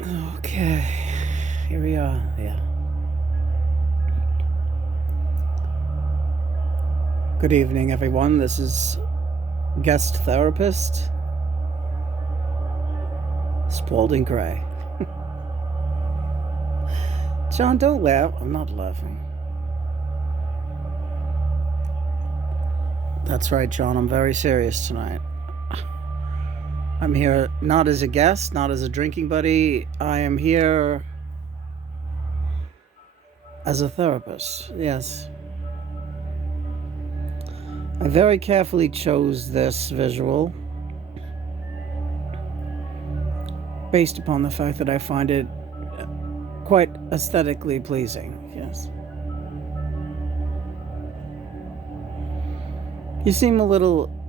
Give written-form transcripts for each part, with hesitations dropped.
Okay, here we are. Yeah. Good evening, everyone. This is guest therapist Spalding Gray. John, don't laugh. I'm not laughing. That's right, John. I'm very serious tonight. I'm here not as a guest, not as a drinking buddy. I am here as a therapist. Yes. I very carefully chose this visual based upon the fact that I find it quite aesthetically pleasing. Yes. You seem a little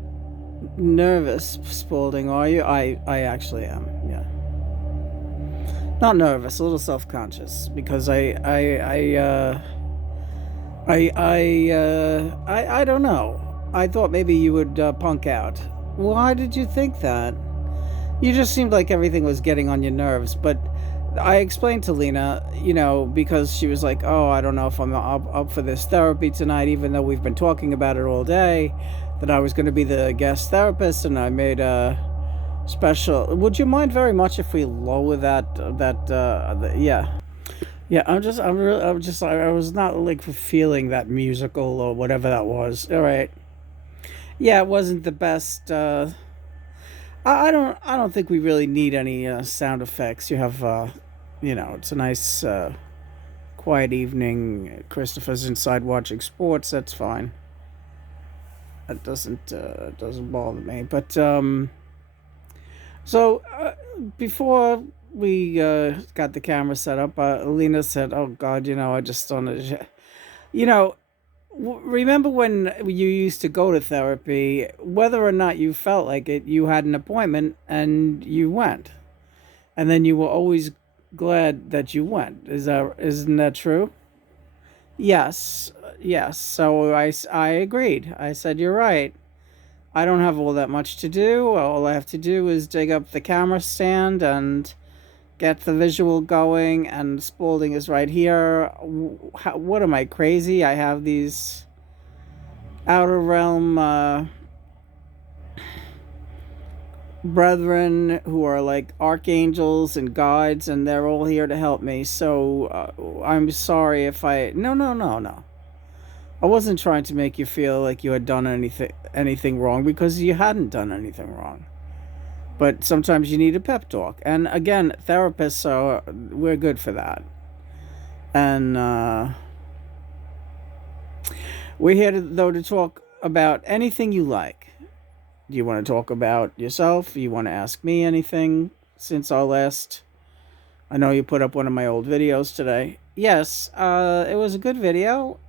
nervous, Spalding, are you? I actually am. Yeah. Not nervous, a little self-conscious because I don't know. I thought maybe you would punk out. Why did you think that? You just seemed like everything was getting on your nerves, but I explained to Lena, because she was like, "Oh, I don't know if I'm up for this therapy tonight," even though we've been talking about it all day, that I was going to be the guest therapist, and I made a special. Would you mind very much if we lower yeah. Yeah, I was not like feeling that musical or whatever that was. All right. Yeah, it wasn't the best. I don't think we really need any sound effects. You have, it's a nice, quiet evening. Christopher's inside watching sports. That's fine. That doesn't bother me. But so before we got the camera set up, Alina said, "Oh God, I just don't, you know." Remember when you used to go to therapy, whether or not you felt like it, you had an appointment and you went, and then you were always glad that you went. Isn't that true? Yes, yes. So I agreed. I said you're right. I don't have all that much to do. All I have to do is dig up the camera stand and get the visual going. And Spalding is right here. What am I, crazy? I have these outer realm brethren who are like archangels and guides, and they're all here to help me. So I'm sorry if I. No, no, no, no. I wasn't trying to make you feel like you had done anything wrong, because you hadn't done anything wrong. But sometimes you need a pep talk, and again, therapists are we're good for that. And we're here though to talk about anything you like. Do you want to talk about yourself? You want to ask me anything since our last? I know you put up one of my old videos today. Yes, it was a good video.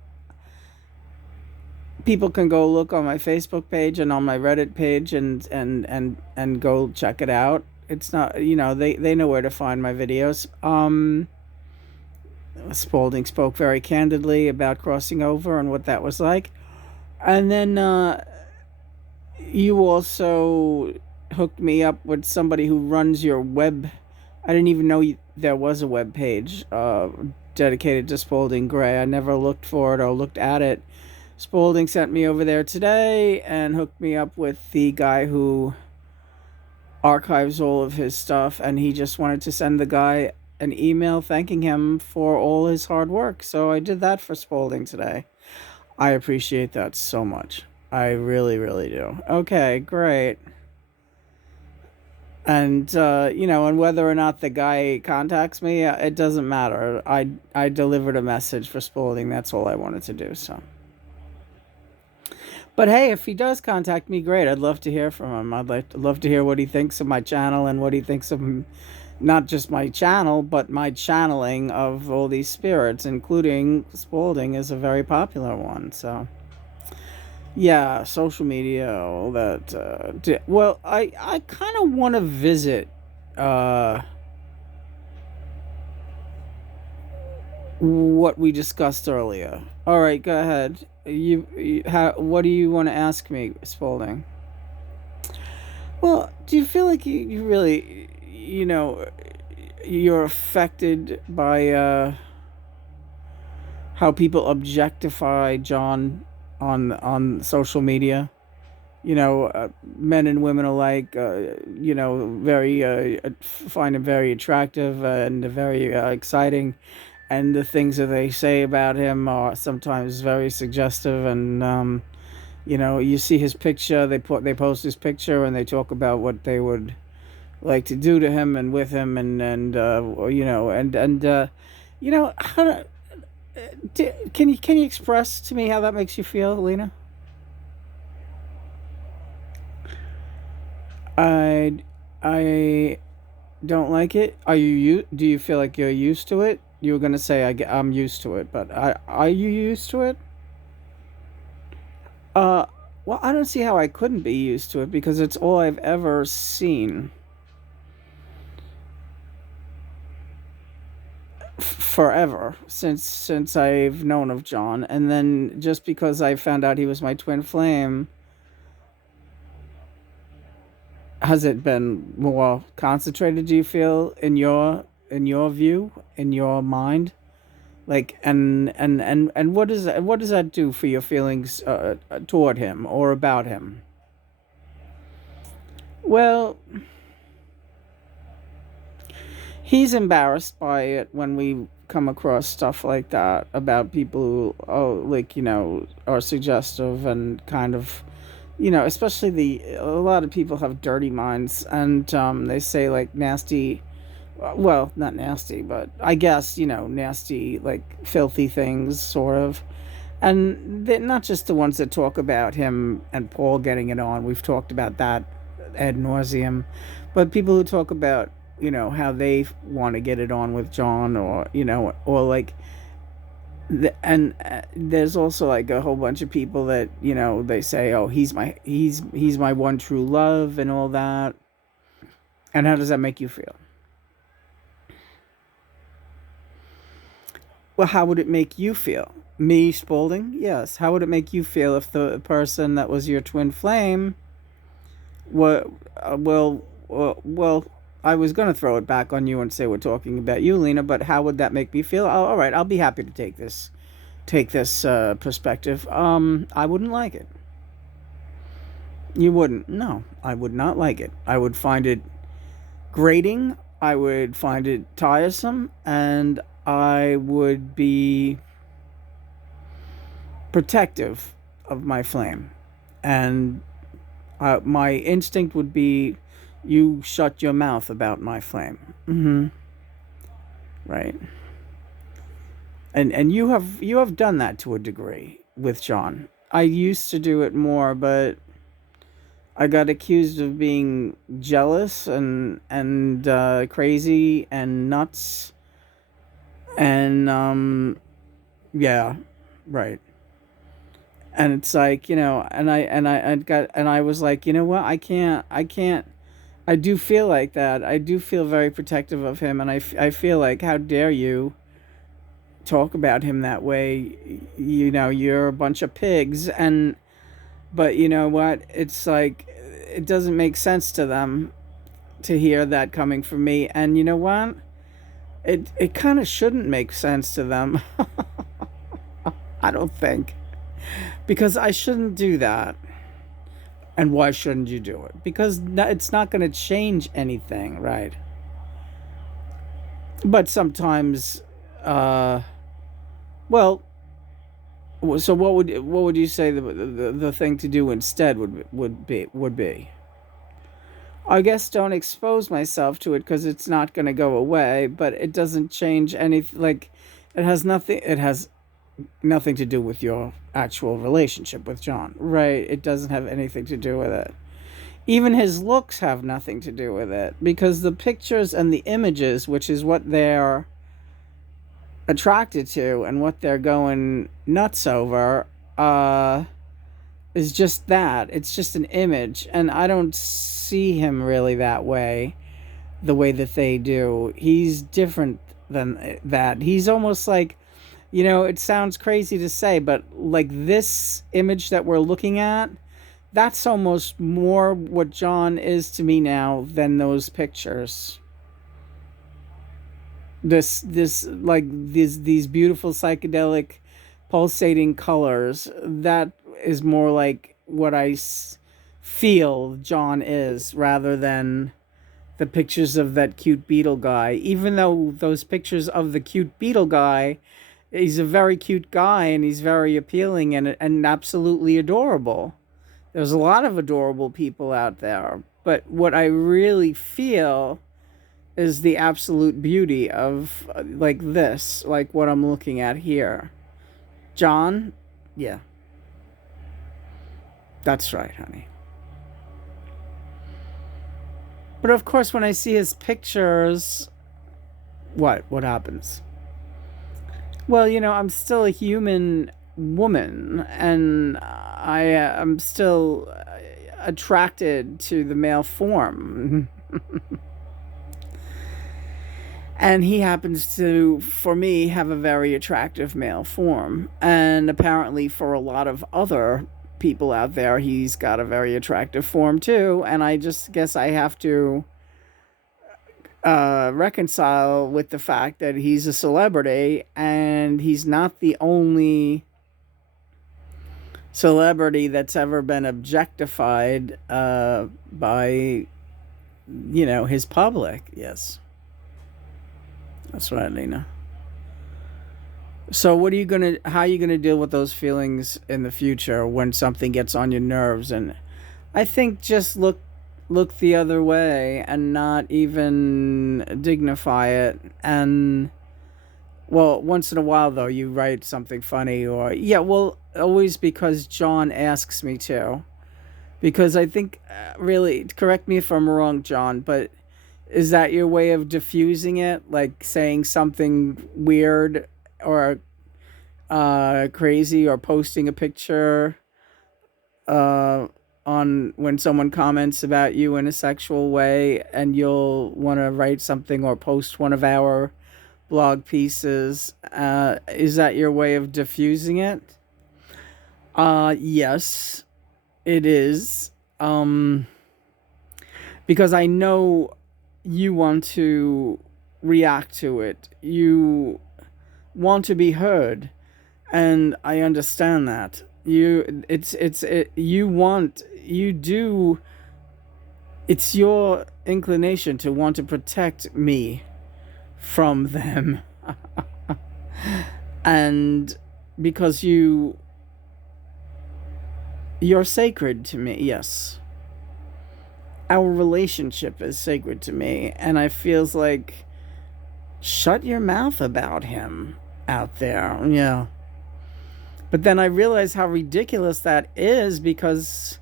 People can go look on my Facebook page and on my Reddit page and go check it out. It's not, they know where to find my videos. Spalding spoke very candidly about crossing over and what that was like. And then you also hooked me up with somebody who runs your web. I didn't even know there was a web page dedicated to Spalding Gray. I never looked for it or looked at it. Spalding sent me over there today and hooked me up with the guy who archives all of his stuff, and he just wanted to send the guy an email thanking him for all his hard work. So I did that for Spalding today. I appreciate that so much. I really, really do. Okay, great. And and whether or not the guy contacts me, it doesn't matter. I delivered a message for Spalding. That's all I wanted to do. So, but hey, if he does contact me, great. I'd love to hear from him. Love to hear what he thinks of my channel and what he thinks of not just my channel, but my channeling of all these spirits, including Spalding is a very popular one. So yeah, social media, all that. Well, I kind of want to visit uh, what we discussed earlier. All right, go ahead. What do you want to ask me, Spalding? Well, do you feel like you really, you're affected by how people objectify John on social media. You know, men and women alike. Very find him very attractive and very exciting, and the things that they say about him are sometimes very suggestive. And you see his picture. They post his picture and they talk about what they would like to do to him and with him, how to, can you express to me how that makes you feel, Lena? I I don't like it. Do you feel like you're used to it? You were gonna say I'm used to it, but are you used to it? Uh, well, I don't see how I couldn't be used to it because it's all I've ever seen forever since I've known of John, and then just because I found out he was my twin flame, has it been more concentrated? Do you feel in your view, in your mind? Like, and what does that do for your feelings toward him or about him? Well, he's embarrassed by it when we come across stuff like that about people who, are suggestive and kind of, especially a lot of people have dirty minds, and they say like nasty, well, not nasty, but I guess, nasty, like filthy things, sort of. And they're not just the ones that talk about him and Paul getting it on. We've talked about that ad nauseum. But people who talk about, how they want to get it on with John, or like, and there's also like a whole bunch of people that, they say, oh, he's my one true love and all that. And how does that make you feel? Well, how would it make you feel? Me, Spalding? Yes. How would it make you feel if the person that was your twin flame, what? Well, I was gonna throw it back on you and say we're talking about you, Lena. But how would that make me feel? Oh, all right, I'll be happy to take this perspective. I wouldn't like it. You wouldn't? No, I would not like it. I would find it grating. I would find it tiresome, and I would be protective of my flame. And my instinct would be, you shut your mouth about my flame. Right. And you have done that to a degree with John. I used to do it more, but I got accused of being jealous and crazy and nuts, and yeah, right. And it's like, and I was like, you know what, I can't. I do feel like that. I do feel very protective of him, and I feel like, how dare you talk about him that way? You're a bunch of pigs. And but you know what, it's like, it doesn't make sense to them to hear that coming from me. And you know what, it kind of shouldn't make sense to them. I don't think, because I shouldn't do that. And why shouldn't you do it? Because it's not going to change anything, right? But sometimes, uh, well, so what would you say the thing to do instead would be? I guess don't expose myself to it because it's not going to go away. But it doesn't change anything. Like, it has nothing. It has nothing to do with your actual relationship with John, right? It doesn't have anything to do with it. Even his looks have nothing to do with it, because the pictures and the images, which is what they're attracted to and what they're going nuts over, is just that. It's just an image, and I don't see him really that way, the way that they do. He's different than that. He's almost like, it sounds crazy to say, but like this image that we're looking at, that's almost more what John is to me now than those pictures. this like these beautiful psychedelic pulsating colors. That is more like what feel John is, rather than the pictures of that cute beetle guy. Even though those pictures of the cute beetle guy, he's a very cute guy and he's very appealing and absolutely adorable. There's a lot of adorable people out there, but what I really feel is the absolute beauty of like this, like what I'm looking at here. John, yeah, that's right, honey. But of course, when I see his pictures, what happens? Well, I'm still a human woman, and I am still attracted to the male form. And he happens to, for me, have a very attractive male form. And apparently, for a lot of other people out there, he's got a very attractive form too. And I just guess I have to reconcile with the fact that he's a celebrity and he's not the only celebrity that's ever been objectified by, his public. Yes. That's right, Lena. So how are you gonna deal with those feelings in the future when something gets on your nerves? And I think just look the other way and not even dignify it. And well, once in a while though, you write something funny, or yeah, well, always because John asks me to. Because I think, really, correct me if I'm wrong, John, but is that your way of diffusing it? Like saying something weird or crazy, or posting a picture on when someone comments about you in a sexual way, and you'll want to write something or post one of our blog pieces. Is that your way of diffusing it? Yes, it is. Because I know you want to react to it. You want to be heard, and I understand that. You do. It's your inclination to want to protect me from them, and because you're sacred to me. Yes, our relationship is sacred to me, and I feels like shut your mouth about him out there. Yeah. But then I realize how ridiculous that is, because,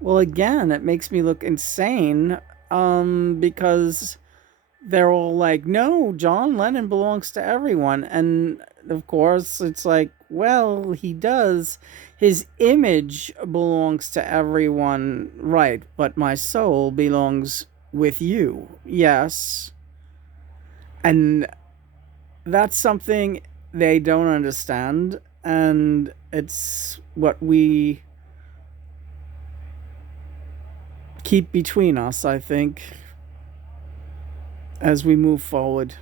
well, again, it makes me look insane. Because they're all like, no, John Lennon belongs to everyone. And of course, it's like, well, he does. His image belongs to everyone, right? But my soul belongs with you. Yes. And that's something they don't understand. And it's what we keep between us, I think, as we move forward.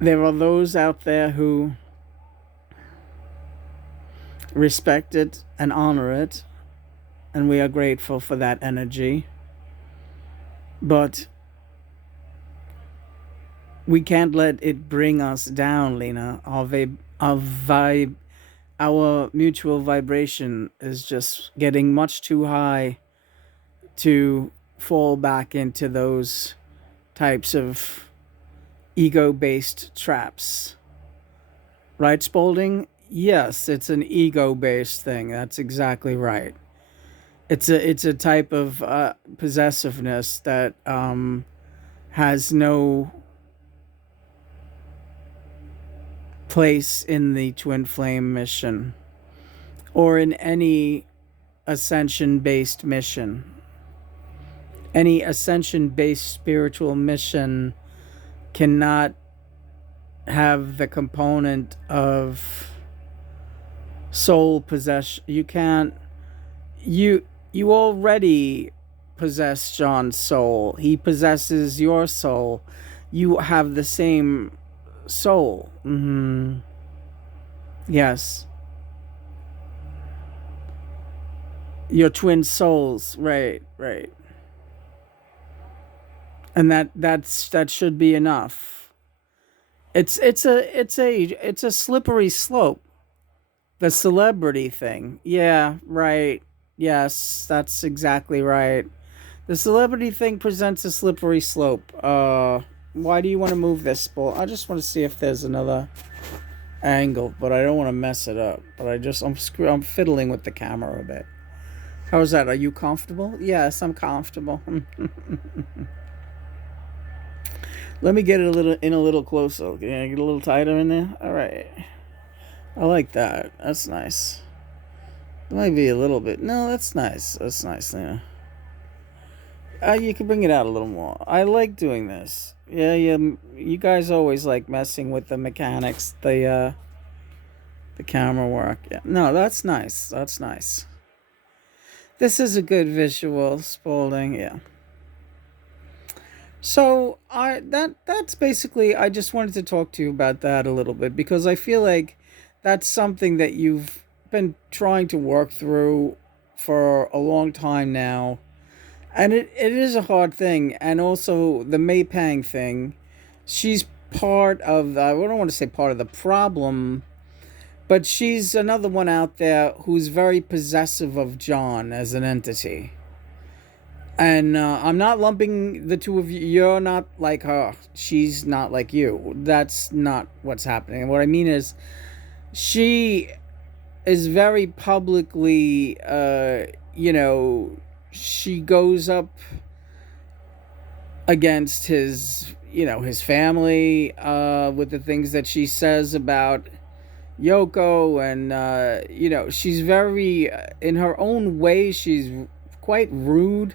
There are those out there who respect it and honor it, and we are grateful for that energy. But we can't let it bring us down, Lena. Our mutual vibration is just getting much too high to fall back into those types of ego-based traps. Right, Spalding? Yes, it's an ego-based thing. That's exactly right. It's a type of possessiveness that has no place in the twin flame mission, or in any ascension based mission. Any ascension based spiritual mission cannot have the component of soul possession. You can't. You already possess John's soul. He possesses your soul. You have the same soul. Hmm. Yes. Your twin souls. Right, right. And that should be enough. It's a slippery slope. The celebrity thing. Yeah, right. Yes, that's exactly right. The celebrity thing presents a slippery slope. Why do you want to move this ball? I just want to see if there's another angle, but I don't want to mess it up. But I'm fiddling with the camera a bit. How's that? Are you comfortable? Yes, I'm comfortable. Let me get it a little closer. Can I get a little tighter in there? All right. I like that. That's nice. It might be a little bit. No, that's nice. That's nice. Yeah. You can bring it out a little more. I like doing this. Yeah, yeah. You guys always like messing with the mechanics, the camera work. Yeah. No, that's nice. That's nice. This is a good visual, Spalding. Yeah. So that's basically. I just wanted to talk to you about that a little bit because I feel like that's something that you've been trying to work through for a long time now. And it is a hard thing. And also the Maypang thing, she's part of the, I don't want to say part of the problem, but she's another one out there who's very possessive of John as an entity. And I'm not lumping the two of you. You're not like her. She's not like you. That's not what's happening. What I mean is, she is very publicly, she goes up against his family with the things that she says about Yoko, and she's very in her own way. She's quite rude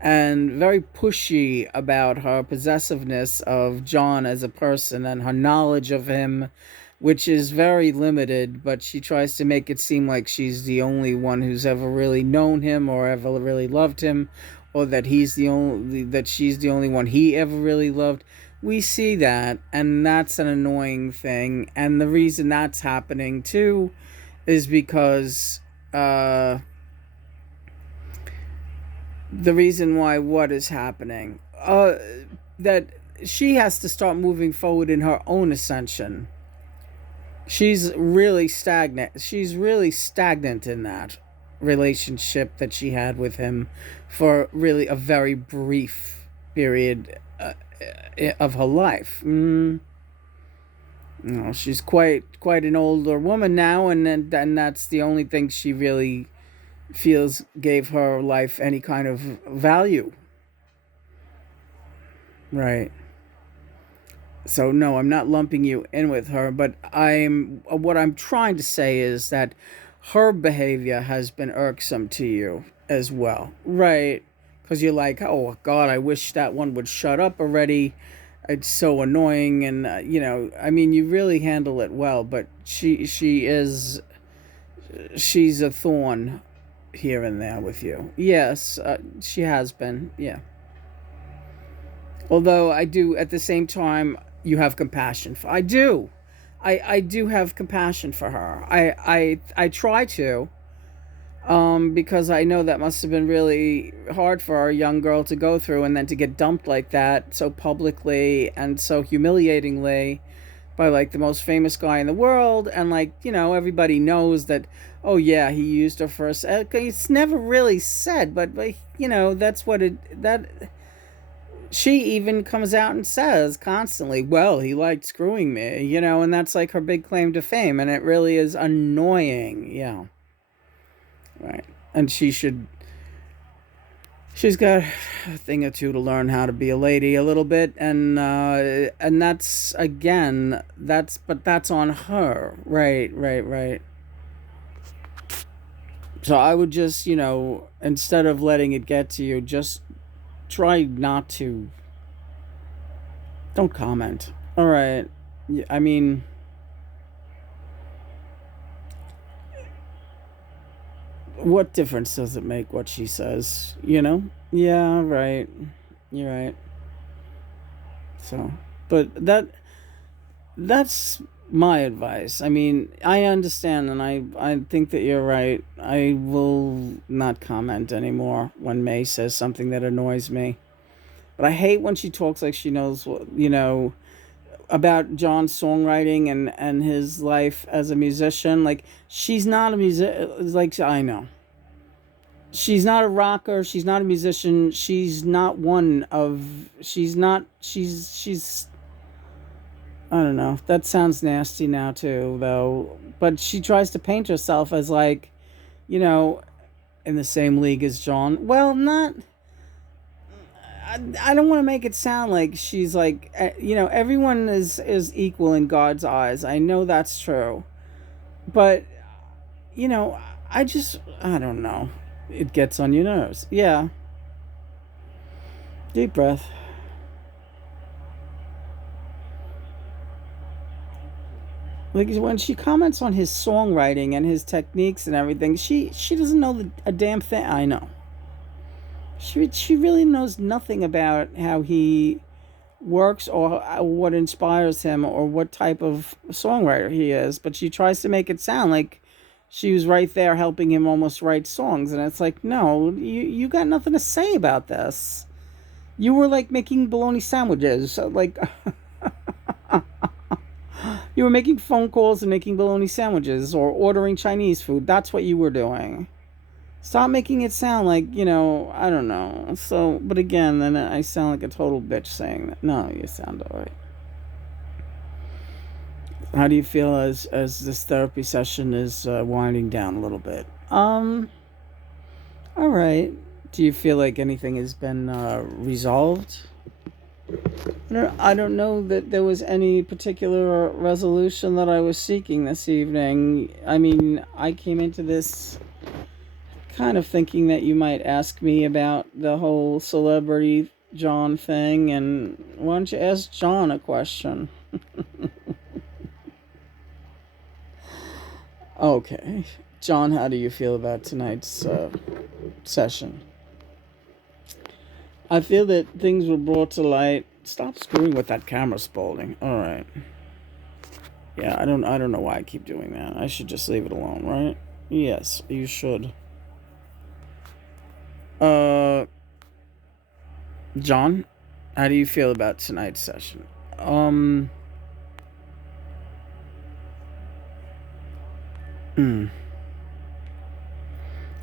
and very pushy about her possessiveness of John as a person and her knowledge of him, which is very limited, but she tries to make it seem like she's the only one who's ever really known him or ever really loved him, or that she's the only one he ever really loved. We see that, and that's an annoying thing. And the reason that's happening too is because the reason why what is happening, that she has to start moving forward in her own ascension. She's really stagnant in that relationship that she had with him for really a very brief period of her life. She's quite an older woman now, and that's the only thing she really feels gave her life any kind of value. Right. So no, I'm not lumping you in with her, but what I'm trying to say is that her behavior has been irksome to you as well. Right. Because you're like, oh God, I wish that one would shut up already. It's so annoying, and I mean, you really handle it well, but she's a thorn here and there with you. Yes, she has been. Yeah. Although I do, at the same time, you have compassion for. I do. I do have compassion for her. I try to, because I know that must have been really hard for a young girl to go through, and then to get dumped like that so publicly and so humiliatingly by like the most famous guy in the world, and like everybody knows that. Oh yeah, he used her for a. It's never really said, but that's what it that she even comes out and says constantly, well, he liked screwing me, and that's like her big claim to fame, and it really is annoying. Yeah. Right. And she's got a thing or two to learn how to be a lady a little bit, and that's again, that's on her. Right, right, right. So I would just, instead of letting it get to you, just try not to. Don't comment. All right. Yeah, I mean, what difference does it make what she says? Yeah, right. You're right. So, but that's my advice. I mean, I understand, and I think that you're right. I will not comment anymore when May says something that annoys me. But I hate when she talks like she knows what, about John's songwriting and his life as a musician. Like, she's not a music. Like, I know she's not a rocker. She's not a musician. She's not one of. She's not. She's. I don't know. That sounds nasty now too, though. But she tries to paint herself as like, you know, in the same league as John. Well, not. I don't want to make it sound like she's like, everyone is equal in God's eyes. I know that's true, but you know, I don't know. It gets on your nerves. Yeah. Deep breath. Like when she comments on his songwriting and his techniques and everything, she doesn't know a damn thing. I know. She really knows nothing about how he works or what inspires him or what type of songwriter he is, but she tries to make it sound like she was right there helping him almost write songs, and it's like, no, you got nothing to say about this. You were like making bologna sandwiches, like you were making phone calls and making bologna sandwiches or ordering Chinese food. That's what you were doing. Stop making it sound like, I don't know. So, but again, then I sound like a total bitch saying that. No, you sound all right. How do you feel as this therapy session is winding down a little bit? All right. Do you feel like anything has been resolved? I don't know that there was any particular resolution that I was seeking this evening. I mean, I came into this kind of thinking that you might ask me about the whole celebrity John thing, and why don't you ask John a question? Okay. John, how do you feel about tonight's session? I feel that things were brought to light. Stop screwing with that camera, Spalding. All right. Yeah, I don't know why I keep doing that. I should just leave it alone, right? Yes, you should. Uh, John, how do you feel about tonight's session? Um, hmm.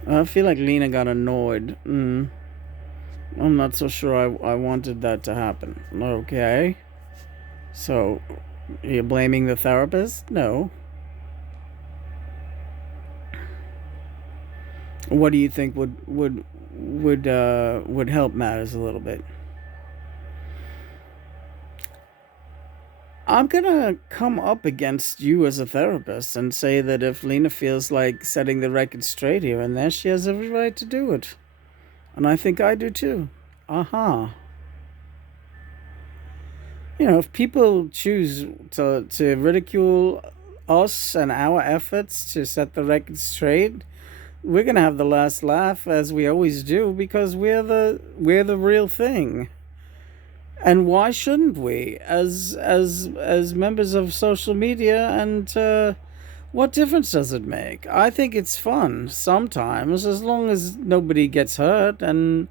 I feel like Lena got annoyed. I'm not so sure I wanted that to happen. Okay. So, you're blaming the therapist? No. What do you think would help matters a little bit? I'm gonna come up against you as a therapist and say that if Lena feels like setting the record straight here and there, she has every right to do it. And I think I do too. Uh-huh. If people choose to ridicule us and our efforts to set the record straight, we're gonna have the last laugh as we always do because we're the real thing. And why shouldn't we, as members of social media? And what difference does it make? I think it's fun sometimes, as long as nobody gets hurt, and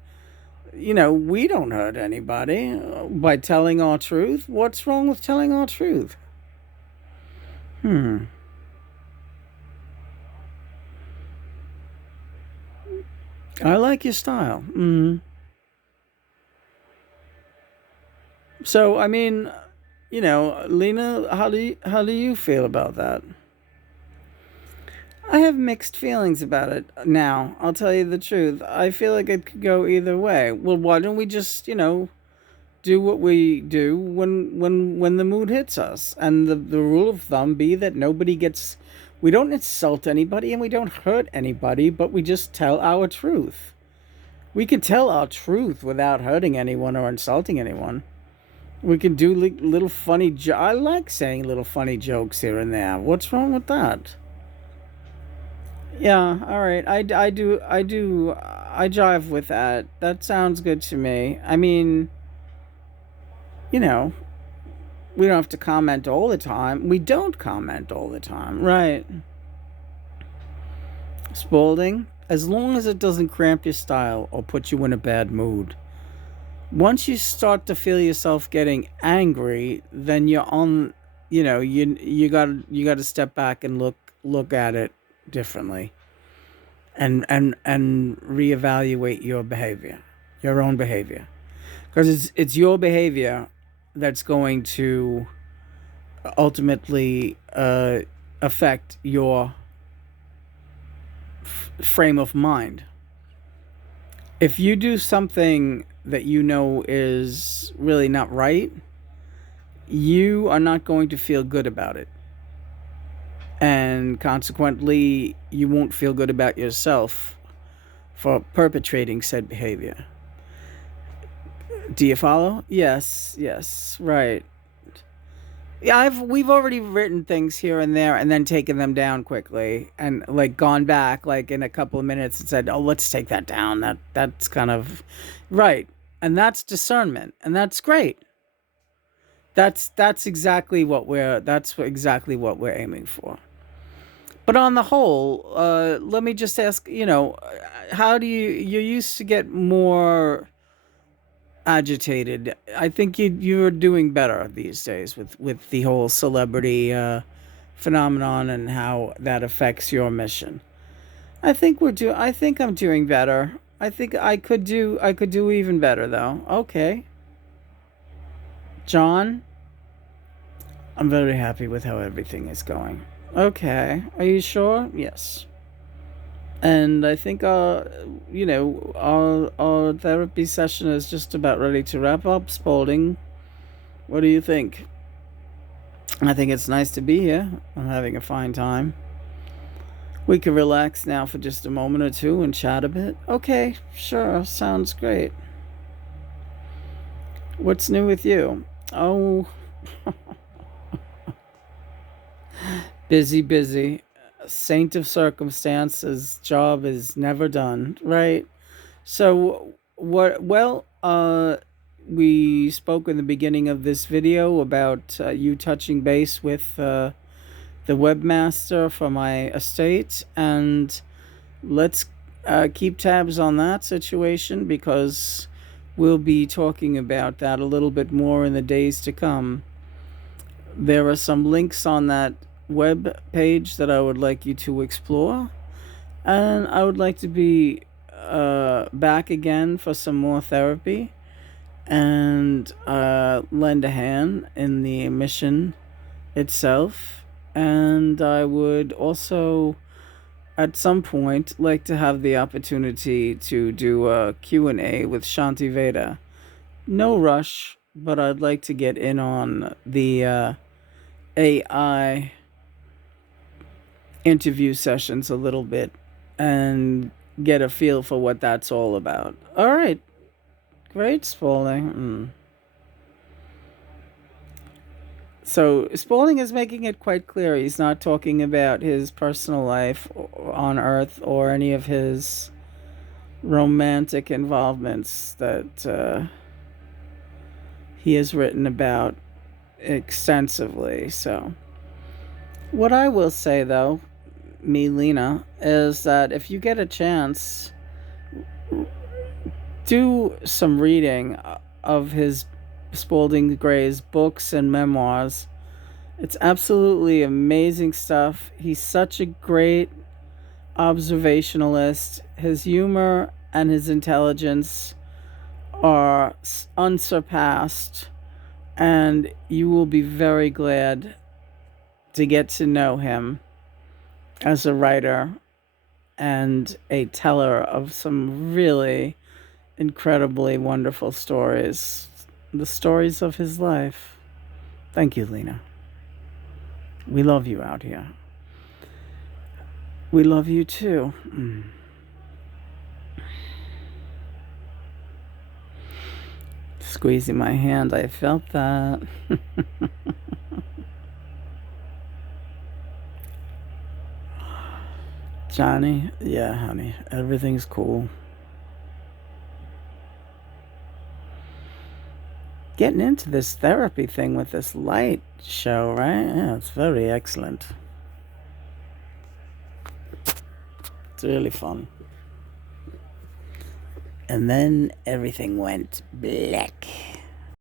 we don't hurt anybody by telling our truth. What's wrong with telling our truth? Hmm. I like your style. So I mean, Lena, how do you feel about that? I have mixed feelings about it now. I'll tell you the truth. I feel like it could go either way. Well, why don't we just, do what we do when the mood hits us? And the rule of thumb be that nobody gets we don't insult anybody and we don't hurt anybody, but we just tell our truth. We can tell our truth without hurting anyone or insulting anyone. We can do little funny I like saying little funny jokes here and there. What's wrong with that? Yeah, all right. I jive with that. That sounds good to me. I mean, you know, we don't have to comment all the time. We don't comment all the time, right? Spalding, as long as it doesn't cramp your style or put you in a bad mood. Once you start to feel yourself getting angry, then you're on, you got to step back and look at it differently, and reevaluate your behavior, your own behavior, because it's your behavior that's going to ultimately affect your frame of mind. If you do something that you know is really not right, you are not going to feel good about it. And consequently, you won't feel good about yourself for perpetrating said behavior. Do you follow? Yes, yes, right. Yeah, we've already written things here and there and then taken them down quickly and like gone back like in a couple of minutes and said, "Oh, let's take that down." That's kind of right. And that's discernment, and that's great. That's exactly what we're aiming for. But on the whole, let me just ask, how do you used to get more agitated. I think you're doing better these days with the whole celebrity phenomenon and how that affects your mission. I think I'm doing better. I think I could do even better though. Okay. John, I'm very happy with how everything is going. Okay. Are you sure? Yes. And I think our therapy session is just about ready to wrap up. Spalding, what do you think? I think it's nice to be here. I'm having a fine time. We can relax now for just a moment or two and chat a bit. Okay, sure, sounds great. What's new with you? Oh, busy, busy. Saint of circumstances. Job is never done, right? So what? Well, we spoke in the beginning of this video about you touching base with the webmaster for my estate, and let's keep tabs on that situation because we'll be talking about that a little bit more in the days to come. There are some links on that web page that I would like you to explore, and I would like to be back again for some more therapy and lend a hand in the mission itself. And I would also, at some point, like to have the opportunity to do a Q&A with Shanti Veda. No rush, but I'd like to get in on the AI interview sessions a little bit and get a feel for what that's all about. All right, great, Spalding. So Spalding is making it quite clear he's not talking about his personal life on Earth or any of his romantic involvements that he has written about extensively. So, what I will say though, me, Lena, is that if you get a chance, do some reading of his Spalding Gray's books and memoirs. It's absolutely amazing stuff. He's such a great observationalist. His humor and his intelligence are unsurpassed, and you will be very glad to get to know him as a writer and a teller of some really incredibly wonderful stories. The stories of his life. Thank you, Lena. We love you out here. We love you too. Squeezing my hand, I felt that. Johnny, yeah, honey, everything's cool. getting into this therapy thing with this light show, right? Yeah, it's very excellent. It's really fun. And then everything went black.